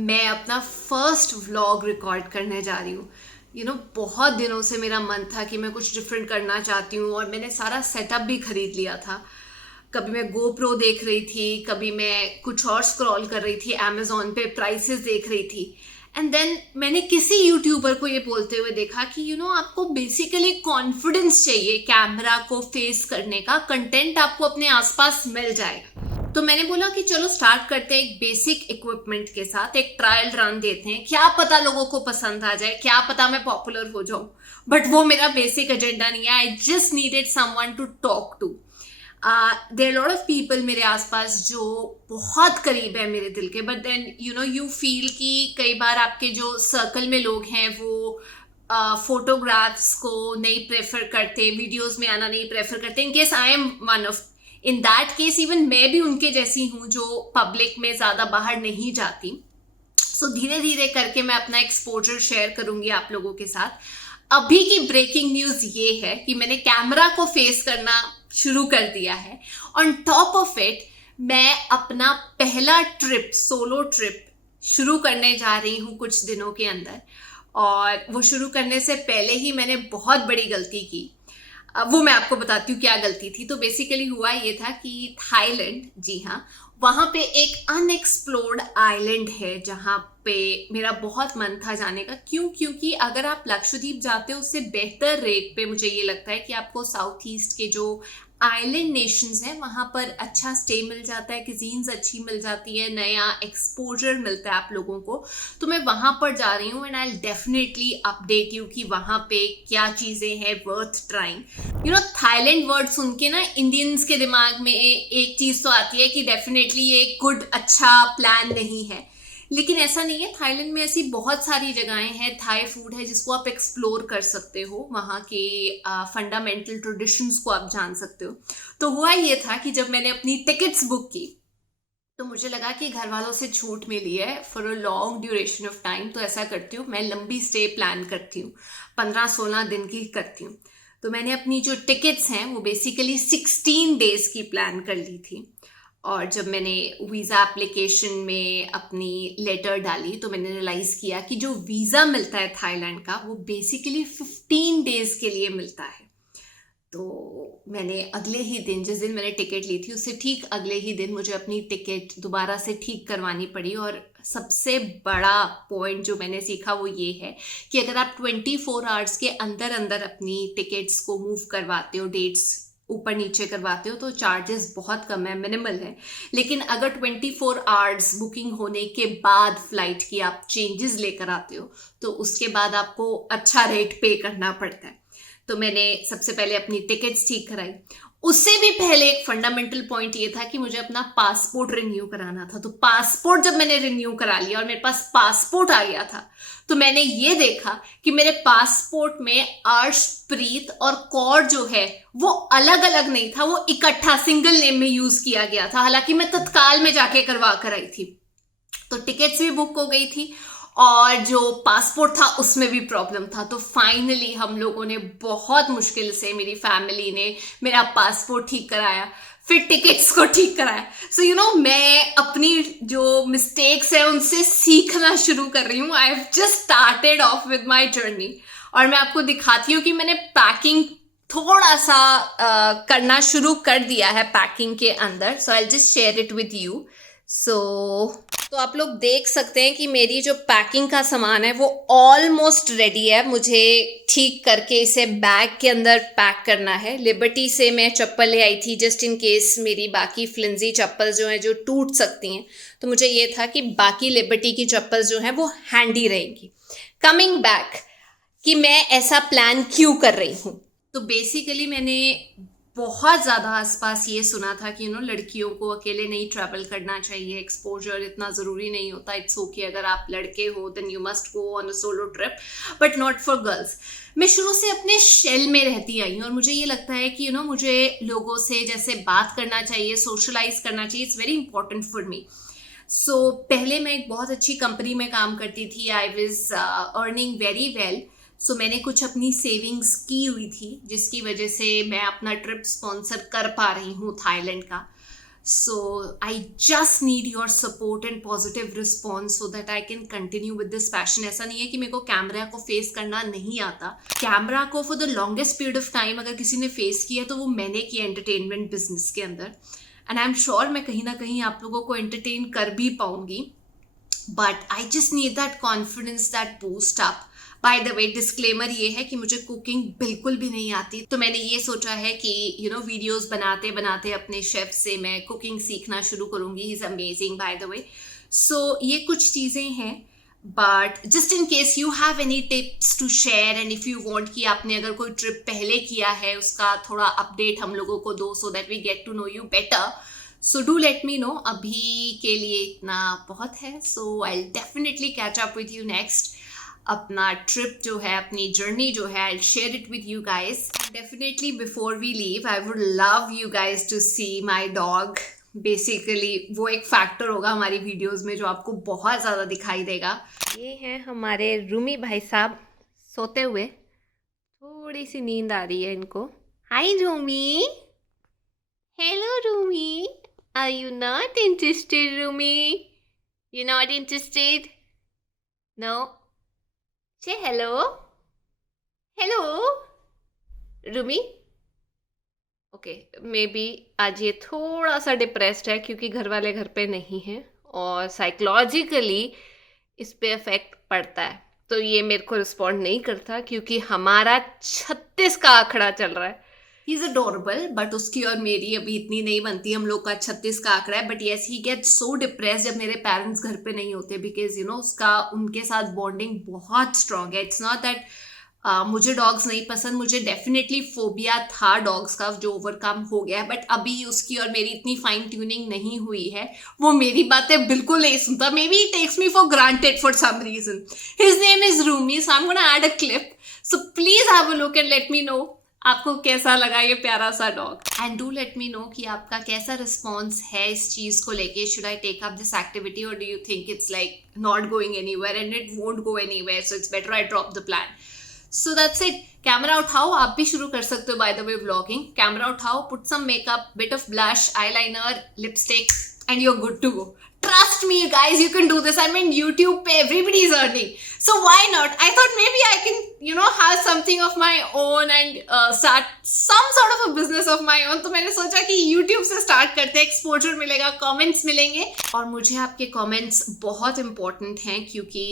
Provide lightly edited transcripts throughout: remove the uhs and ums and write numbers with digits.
मैं अपना first vlog record करने जा रही हूँ। बहुत दिनों से मेरा मन था कि मैं कुछ डिफरेंट करना चाहती हूँ और मैंने सारा सेटअप भी खरीद लिया था। कभी मैं गोप्रो देख रही थी, कभी मैं कुछ और स्क्रॉल कर रही थी, अमेजोन पे प्राइसेस देख रही थी। एंड देन मैंने किसी यूट्यूबर को ये बोलते हुए देखा कि आपको बेसिकली कॉन्फिडेंस चाहिए कैमरा को फेस करने का, कंटेंट आपको अपने आसपास मिल जाएगा। तो मैंने बोला कि चलो स्टार्ट करते हैं एक बेसिक इक्विपमेंट के साथ, एक ट्रायल रन देते हैं, क्या पता लोगों को पसंद आ जाए, क्या पता मैं पॉपुलर हो जाऊं। बट वो मेरा बेसिक एजेंडा नहीं है। I just needed someone to talk to. There lot of people मेरे आसपास जो बहुत करीब है मेरे दिल के, बट देन यू फील कि कई बार आपके जो सर्कल में लोग हैं वो फोटोग्राफ्स को नहीं प्रेफर करते, वीडियोस में आना नहीं प्रेफर करते। In case I am one of, in that case even मैं भी उनके जैसी हूँ जो पब्लिक में ज्यादा बाहर नहीं जाती। सो धीरे धीरे करके मैं अपना एक्सपोजर शेयर करूंगी आप लोगों के साथ। अभी की ब्रेकिंग न्यूज ये है कि मैंने कैमरा को फेस करना शुरू कर दिया है। ऑन टॉप ऑफ इट मैं अपना पहला ट्रिप, सोलो ट्रिप शुरू करने जा रही हूँ कुछ दिनों के अंदर। और वो शुरू करने से पहले ही मैंने बहुत बड़ी गलती की। वो मैं आपको बताती हूँ क्या गलती थी। तो बेसिकली हुआ ये था कि थाईलैंड, जी हाँ, वहां पे एक अनएक्सप्लोर्ड आइलैंड है जहां पे मेरा बहुत मन था जाने का। क्योंकि अगर आप लक्षद्वीप जाते हो उससे बेहतर रेट पे मुझे ये लगता है कि आपको साउथ ईस्ट के जो आइलैंड नेशंस हैं वहां पर अच्छा स्टे मिल जाता है, cuisines अच्छी मिल जाती है, नया एक्सपोजर मिलता है आप लोगों को। तो मैं वहां पर जा रही हूँ and I definitely update you कि वहां पे क्या चीजें हैं वर्थ ट्राइंग। थाईलैंड वर्ड सुन के ना इंडियंस के दिमाग में एक चीज तो आती है कि डेफिनेटली ये गुड, अच्छा प्लान नहीं है। लेकिन ऐसा नहीं है। थाईलैंड में ऐसी बहुत सारी जगहें हैं, थाई फूड है जिसको आप एक्सप्लोर कर सकते हो, वहाँ के फंडामेंटल ट्रेडिशंस को आप जान सकते हो। तो हुआ ये था कि जब मैंने अपनी टिकट्स बुक की तो मुझे लगा कि घर वालों से छूट मिली है for a long duration of time, तो ऐसा करती हूँ मैं लंबी स्टे प्लान करती हूँ, 15-16 दिन की करती हूँ। तो मैंने अपनी जो टिकट्स हैं वो बेसिकली 16 डेज की प्लान कर ली थी। और जब मैंने वीज़ा एप्लीकेशन में अपनी लेटर डाली तो मैंने रियलाइज़ किया कि जो वीज़ा मिलता है थाईलैंड का वो बेसिकली 15 डेज के लिए मिलता है। तो मैंने अगले ही दिन, जिस दिन मैंने टिकट ली थी उससे ठीक अगले ही दिन मुझे अपनी टिकट दोबारा से ठीक करवानी पड़ी। और सबसे बड़ा पॉइंट जो मैंने सीखा वो ये है कि अगर आप 24 आवर्स के अंदर अंदर अपनी टिकट्स को मूव करवाते हो, डेट्स ऊपर नीचे करवाते हो, तो चार्जेस बहुत कम है, मिनिमल है। लेकिन अगर 24 आवर्स बुकिंग होने के बाद फ्लाइट की आप चेंजेस लेकर आते हो तो उसके बाद आपको अच्छा रेट पे करना पड़ता है। तो मैंने सबसे पहले अपनी टिकट्स ठीक कराई। उससे भी पहले एक फंडामेंटल पॉइंट ये था कि मुझे अपना पासपोर्ट रिन्यू कराना था। तो पासपोर्ट जब मैंने रिन्यू करा लिया और मेरे पास पासपोर्ट आ गया था तो मैंने ये देखा कि मेरे पासपोर्ट में अर्शप्रीत और कौर जो है वो अलग अलग नहीं था, वो इकट्ठा सिंगल नेम में यूज किया गया था। हालांकि मैं तत्काल में जाके करवा कर आई थी। तो टिकट्स भी बुक हो गई थी और जो पासपोर्ट था उसमें भी प्रॉब्लम था। तो फाइनली हम लोगों ने बहुत मुश्किल से, मेरी फैमिली ने मेरा पासपोर्ट ठीक कराया, फिर टिकट्स को ठीक कराया। सो मैं अपनी जो मिस्टेक्स है उनसे सीखना शुरू कर रही हूँ। I have just started off with my journey और मैं आपको दिखाती हूँ कि मैंने पैकिंग थोड़ा सा करना शुरू कर दिया है पैकिंग के अंदर। So I just share it with you. तो आप लोग देख सकते हैं कि मेरी जो पैकिंग का सामान है वो ऑलमोस्ट रेडी है। मुझे ठीक करके इसे बैग के अंदर पैक करना है। लिबर्टी से मैं चप्पल ले आई थी जस्ट इन केस मेरी बाकी फ्लिंजी चप्पल जो हैं जो टूट सकती हैं, तो मुझे ये था कि बाकी लिबर्टी की चप्पल जो हैं वो हैंडी रहेंगी। कमिंग बैक कि मैं ऐसा प्लान क्यों कर रही हूँ, तो बेसिकली मैंने बहुत ज़्यादा आसपास ये सुना था कि लड़कियों को अकेले नहीं ट्रैवल करना चाहिए, एक्सपोजर इतना ज़रूरी नहीं होता, इट्स ओके अगर आप लड़के हो then you must go on a solo trip, but not for girls. मैं शुरू से अपने शेल में रहती आई हूँ और मुझे ये लगता है कि मुझे लोगों से जैसे बात करना चाहिए, सोशलाइज करना चाहिए, it's very important for me. So पहले मैं एक बहुत अच्छी कंपनी में काम करती थी, I was earning very well. So मैंने कुछ अपनी सेविंग्स की हुई थी जिसकी वजह से मैं अपना ट्रिप स्पॉन्सर कर पा रही हूँ थाईलैंड का। So I just need your support and positive response so that I can continue with this passion. ऐसा नहीं है कि मेरे को कैमरा को फेस करना नहीं आता. कैमरा को for the longest period of time अगर किसी ने फेस किया तो वो मैंने किया एंटरटेनमेंट बिजनेस के अंदर. एंड आई एम श्योर मैं कहीं ना कहीं आप लोगों को एंटरटेन कर भी पाऊंगी. But I just need that confidence, that boost up. Bye the way disclaimer ये है कि मुझे कुकिंग बिल्कुल भी नहीं आती, तो मैंने ये सोचा है कि वीडियोस बनाते बनाते अपने शेफ से मैं कुकिंग सीखना शुरू करूंगी. He is amazing by the way. So ये कुछ चीज़ें हैं. But just in case you have any tips to share and if you want कि आपने अगर कोई ट्रिप पहले किया है उसका थोड़ा अपडेट हम लोगों को दो, so that we get to know you better. So do let me know. अभी के लिए इतना बहुत है. So I will definitely catch up with you next. अपना ट्रिप जो है, अपनी जर्नी जो है, I share it with you guys. Definitely before we leave I would love you guys to see my dog. Basically वो एक factor होगा हमारी वीडियोस में जो आपको बहुत ज़्यादा दिखाई देगा. ये हैं हमारे रूमी भाई साहब सोते हुए. थोड़ी सी नींद आ रही है इनको. Hi Rumi. Hello Rumi. Are you not interested Rumi? You not interested? No. Say hello. Hello. Rumi. Okay, maybe आज ये थोड़ा सा डिप्रेस्ड है क्योंकि घर वाले घर पे नहीं हैं और साइकोलॉजिकली इस पे इफेक्ट पड़ता है. तो ये मेरे को रिस्पॉन्ड नहीं करता क्योंकि हमारा 36 का आंकड़ा चल रहा है. ही इज अडोरेबल बट उसकी और मेरी अभी इतनी नहीं बनती. हम लोग का 36 का आंकड़ा है. But yes he get so depress जब मेरे पेरेंट्स घर पे नहीं होते बिकॉज उसका उनके साथ बॉन्डिंग बहुत स्ट्रांग है. इट्स नॉट दैट मुझे डॉग्स नहीं पसंद. मुझे डेफिनेटली फोबिया था डॉग्स का जो ओवरकम हो गया है. बट अभी उसकी और मेरी इतनी फाइन ट्यूनिंग नहीं हुई है. वो मेरी बातें बिल्कुल नहीं सुनता. Maybe takes me for granted for some reason. His name is Rumi. So I am gonna add a clip. So please have a look and let me know आपको कैसा लगा ये प्यारा सा dog. And do let me know कि आपका कैसा response है इस चीज़ को लेके. Should I take up this activity और do you think it's like not going anywhere and it won't go anywhere. So it's better I drop the plan. So that's it. Camera उठाओ. आप भी शुरू कर सकते हो by the way vlogging. Camera उठाओ, put some makeup, bit of blush, eyeliner, lipstick and you are good to go. Trust me guys, you can do this. I mean YouTube पे everybody is earning, so why not? I thought maybe I can have something of my own and start some sort of a business of my own. तो मैंने सोचा कि YouTube से start करते हैं. Exposure मिलेगा, comments मिलेंगे और मुझे आपके कमेंट्स बहुत इंपॉर्टेंट हैं क्योंकि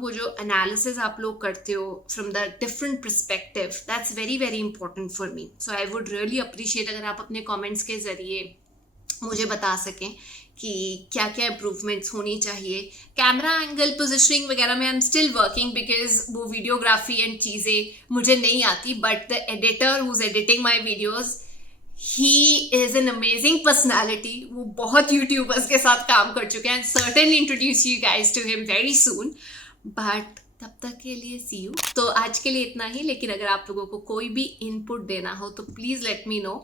वो जो एनालिसिस आप लोग करते हो from the different perspective, that's very very important for me. So I would really appreciate अगर आप अपने कमेंट्स के जरिए मुझे बता सकें कि क्या क्या इम्प्रूवमेंट्स होनी चाहिए. कैमरा एंगल, पोजिशनिंग वगैरह में I am still working because वो वीडियोग्राफी एंड चीज़ें मुझे नहीं आती. But the editor who is editing my videos, he is an amazing personality. वो बहुत यूट्यूबर्स के साथ काम कर चुके हैं. Certainly introduce you guys to him very soon. But तब तक के लिए सी यू. तो आज के लिए इतना ही. लेकिन अगर आप लोगों को कोई भी इनपुट देना हो तो please let me no.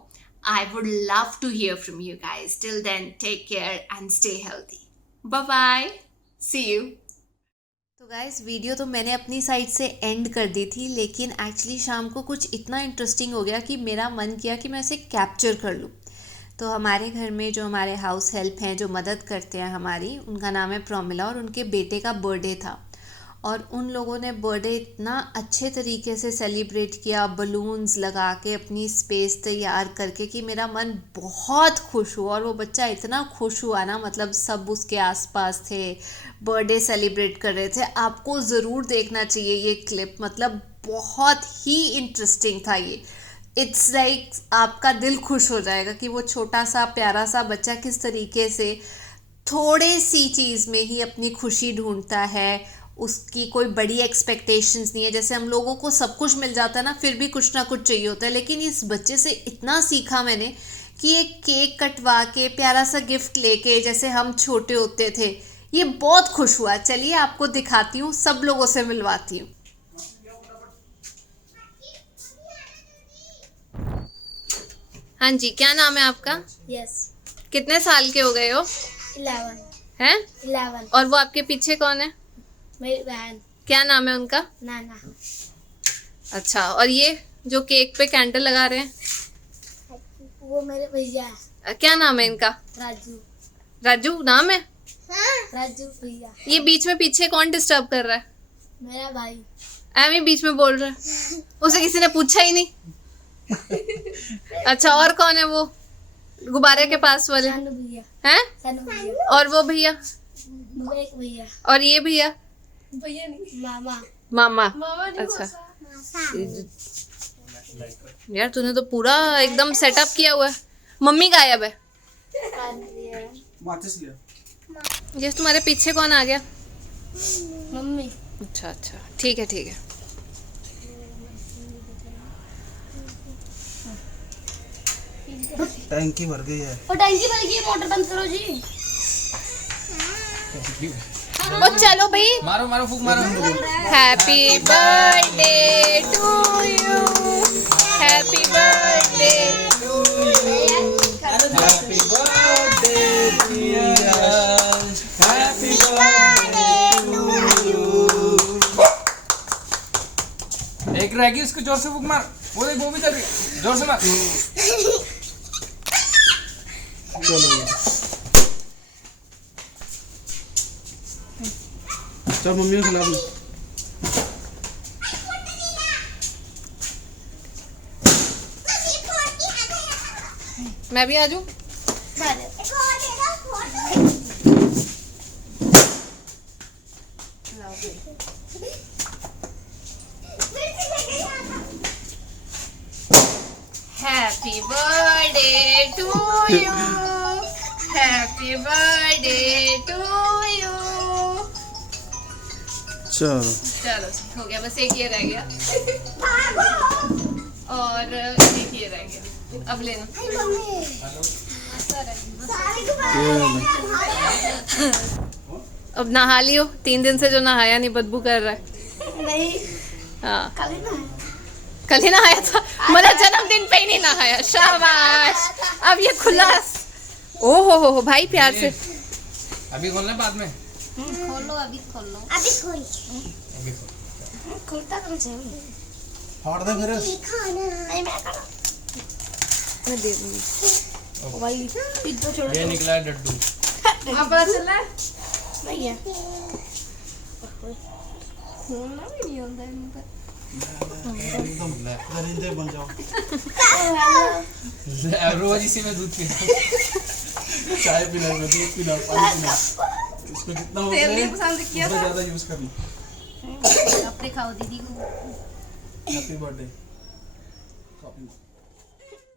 I would love to hear from you guys. Till then, take care and stay healthy. Bye-bye. See you. तो गाइस वीडियो तो मैंने अपनी साइड से एंड कर दी थी, लेकिन एक्चुअली शाम को कुछ इतना इंटरेस्टिंग हो गया कि मेरा मन किया कि मैं इसे कैप्चर कर लूँ. तो हमारे घर में जो हमारे हाउस हेल्प हैं, जो मदद करते हैं हमारी, उनका नाम है प्रोमिला और उनके बेटे का बर्थडे था और उन लोगों ने बर्थडे इतना अच्छे तरीके से सेलिब्रेट किया, बलून्स लगा के, अपनी स्पेस तैयार करके कि मेरा मन बहुत खुश हुआ. और वो बच्चा इतना खुश हुआ ना, मतलब सब उसके आसपास थे, बर्थडे सेलिब्रेट कर रहे थे. आपको ज़रूर देखना चाहिए ये क्लिप. मतलब बहुत ही इंटरेस्टिंग था ये. इट्स लाइक आपका दिल खुश हो जाएगा कि वो छोटा सा प्यारा सा बच्चा किस तरीके से थोड़े सी चीज़ में ही अपनी खुशी ढूंढता है. उसकी कोई बड़ी एक्सपेक्टेशंस नहीं है. जैसे हम लोगों को सब कुछ मिल जाता है ना, फिर भी कुछ ना कुछ चाहिए होता है. लेकिन इस बच्चे से इतना सीखा मैंने कि एक केक कटवा के, प्यारा सा गिफ्ट लेके, जैसे हम छोटे होते थे, ये बहुत खुश हुआ. चलिए आपको दिखाती हूँ, सब लोगों से मिलवाती हूँ. हाँ जी, क्या नाम है आपका? यस. कितने साल के हो गए हो? 11. हैं? 11. और वो आपके पीछे कौन है? मेरी बहन. क्या नाम है उनका? नाना. अच्छा, और ये जो केक पे कैंडल लगा रहे हैं? वो मेरे भैया है. क्या नाम है इनका? राजू। राजू नाम है? राजू भैया। ये बीच में पीछे कौन डिस्टर्ब कर रहा है? मेरा भाई। एमी बीच में बोल रहा है, उसे किसी ने पूछा ही नहीं। अच्छा, और कौन है वो गुब्बारे के पास वाले? सानू भैया। हैं? सानू भैया। और वो भैया? विवेक भैया। और ये भैया? भैया नहीं, मामा। मामा। मामा नहीं, अच्छा मौसा। यार, तूने तो पूरा एकदम सेटअप किया हुआ है। मम्मी गायब है। ये तुम्हारे पीछे कौन आ गया? मम्मी। अच्छा अच्छा, ठीक है ठीक है। टैंकी भर गई है। और टैंकी भर गई है, मोटर बंद करो जी। ओ चलो भाई, मारो मारो फूक मारो। Happy birthday to you, happy birthday. Happy birthday happy birthday to you. एक रहेगी, उसको जोर से फूक मार। वो देख, वो भी चल रही, जोर से मार। चल मम्मी को खिला दो। मैं भी आ जाऊं? Happy birthday to you, happy birthday to you. चलो चलो हो गया, बस एक ये रह गया और एक ये रह गया। अब लेना। ये ले। अब नहा लियो, 3 दिन से जो नहाया नहीं, बदबू कर रहा है। नहीं, हाँ, कल ही ना। कल ही नहाया था, मतलब जन्मदिन पे ही नहीं नहाया। शाबाश। अब ये खुलास। ओ हो भाई, प्यार से। अभी खोलना बाद में। खोलो, अभी खोलो। अभी खोल। अभी खोल। खुलता कौन से? फाड़ दे फिर। नहीं, मैं करूँ। मैं दे दूंगी। भाई पिज्जा छोड़ो। ये निकला है डड्डू। अब पता चला है? नहीं है। खोलना भी नहीं होता है इनका। एकदम दरिंदे बन जाओ। रोज इसी में दूध पीना। चाय पीना, दूध पीना, पानी पीना। इसको जितना हो तेल नहीं सके पसंद किया उतना था? ज्यादा यूज करना। अपने खाओ दीदी को। Happy birthday.